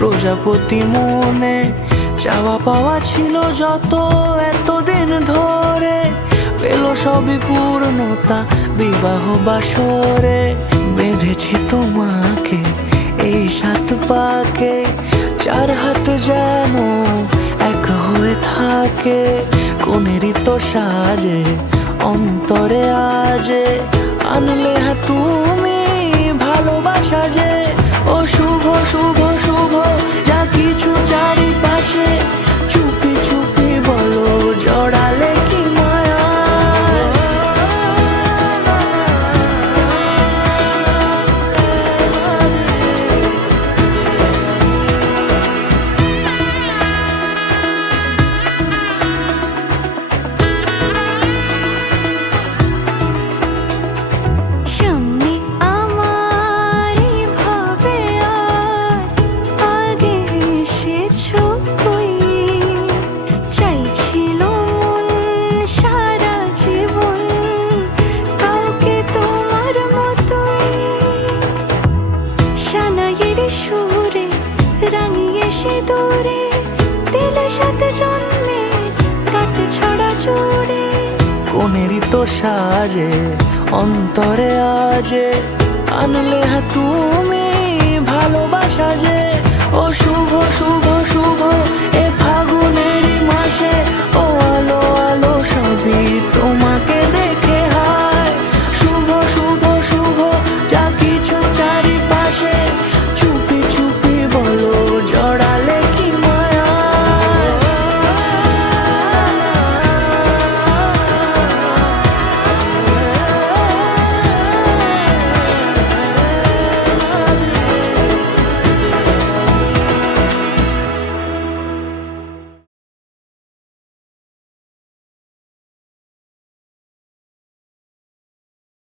প্রজাপতি মনে চাওয়া পাওয়া ছিল যত এতদিন ধরে, পেল সবই পূর্ণতা বিবাহ বাসরে। বেঁধেছি তোমাকে এই 7 পাকে, 4 হাত যেন এক হয়ে থাকে। কোনেরই তো সাজে অন্তরে আজে, আনলে হ্যাঁ তুমি ভালোবাসা যে। ও শুভ শুভ শুভ যা কিছু চারিপাশে, চুপি চুপি বলো জড়ালে কি মায়া। সামনে আমার ভাবে আর আগে এসেছো কই, চাইছিল মন সারা জীবন কাউকে তোমার মতোই। সানাইয়ের সুরে রাঙিয়ে সে দূরে, দিলে 7 জন্মের কাট ছড়া জুড়ে। কোনেরই তো সাজে অন্তরে আজে, আনলে হ্যাঁ তুমি ভালোবাসা যে। ও শুভ শুভ শুভ